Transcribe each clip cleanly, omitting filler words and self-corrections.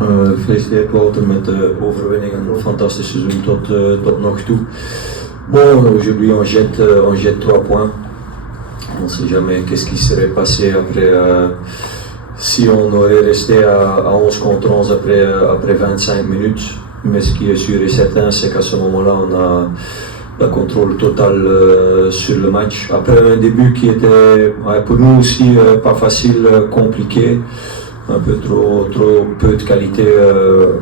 Gefeliciteerd Wouter met de overwinning. Een fantastisch seizoen tot nog toe. Bon, aujourd'hui on jette 3 points. On ne sait jamais qu'est-ce qui serait passé après si on aurait resté à 11 contre 11 après 25 minutes. Mais ce qui est sûr et certain, c'est qu'à ce moment-là, on a le contrôle total sur le match. Après un début qui était pour nous aussi pas facile, compliqué. Un peu trop peu de qualité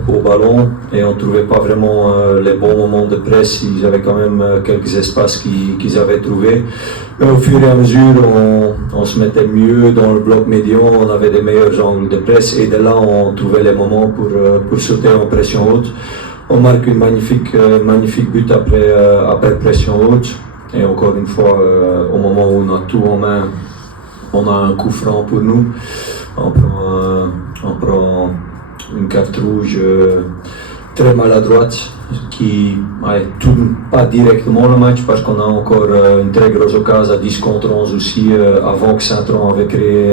au ballon et on ne trouvait pas vraiment les bons moments de presse. Ils avaient quand même quelques espaces qu'ils avaient trouvés. Mais au fur et à mesure, on se mettait mieux dans le bloc médian, on avait des meilleurs angles de presse et de là on trouvait les moments pour sauter en pression haute. On marque une magnifique but après pression haute et encore une fois, au moment où on a tout en main, on a un coup franc pour nous. On prend une carte rouge très maladroite qui ne tourne pas directement le match parce qu'on a encore une très grosse occasion à 10 contre 11 aussi avant que Saint-Tron avait créé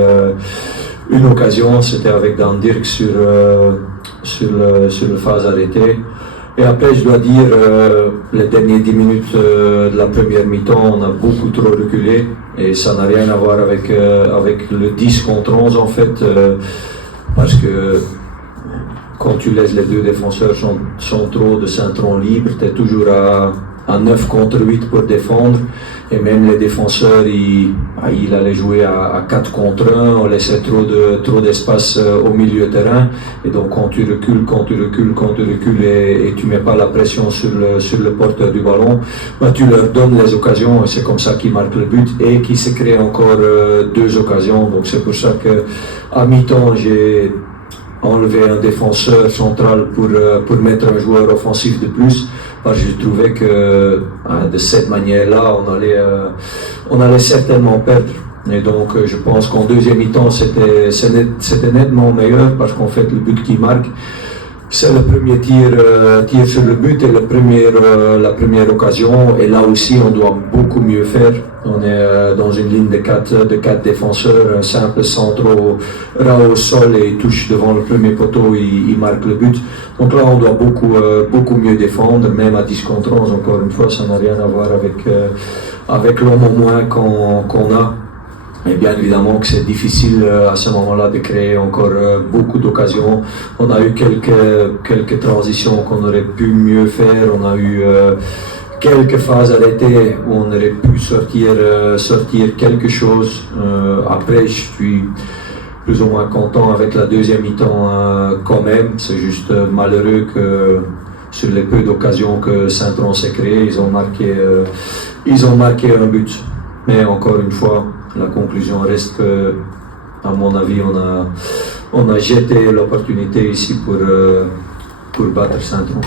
une occasion, c'était avec Dan Dirk sur le phase arrêtée. Et après, je dois dire, les dernières 10 minutes de la première mi-temps, on a beaucoup trop reculé et ça n'a rien à voir avec le 10 contre 11 en fait, parce que quand tu laisses les deux défenseurs centraux de Saint-Tron libres, tu es toujours à 9 contre 8 pour défendre et même les défenseurs, il allait jouer à 4 contre 1, on laissait trop d'espace au milieu de terrain et donc quand tu recules et tu mets pas la pression sur le porteur du ballon, bah, tu leur donnes les occasions et c'est comme ça qu'ils marquent le but et qu'ils se créent encore 2 occasions. Donc c'est pour ça que à mi-temps j'ai enlevé un défenseur central pour mettre un joueur offensif de plus. Parce que je trouvais que de cette manière-là, on allait certainement perdre. Et donc je pense qu'en deuxième mi-temps, c'était nettement meilleur parce qu'en fait le but qui marque, c'est le premier tir sur le but et la première occasion. Et là aussi, on doit beaucoup mieux faire. On est dans une ligne de 4 défenseurs, un simple centre ras au sol et il touche devant le premier poteau, il marque le but. Donc là, on doit beaucoup mieux défendre, même à 10 contre 11. Encore une fois, ça n'a rien à voir avec l'homme au moins qu'on a. Et bien évidemment que c'est difficile à ce moment-là de créer encore beaucoup d'occasions. On a eu quelques transitions qu'on aurait pu mieux faire. On a eu quelques phases arrêtées où on aurait pu sortir quelque chose. Après, je suis plus ou moins content avec la deuxième mi-temps quand même. C'est juste malheureux que sur les peu d'occasions que Saint-Tron s'est créé, ils ont marqué un but. Mais encore une fois, la conclusion reste que, à mon avis, on a jeté l'opportunité ici pour battre Saint-Tron.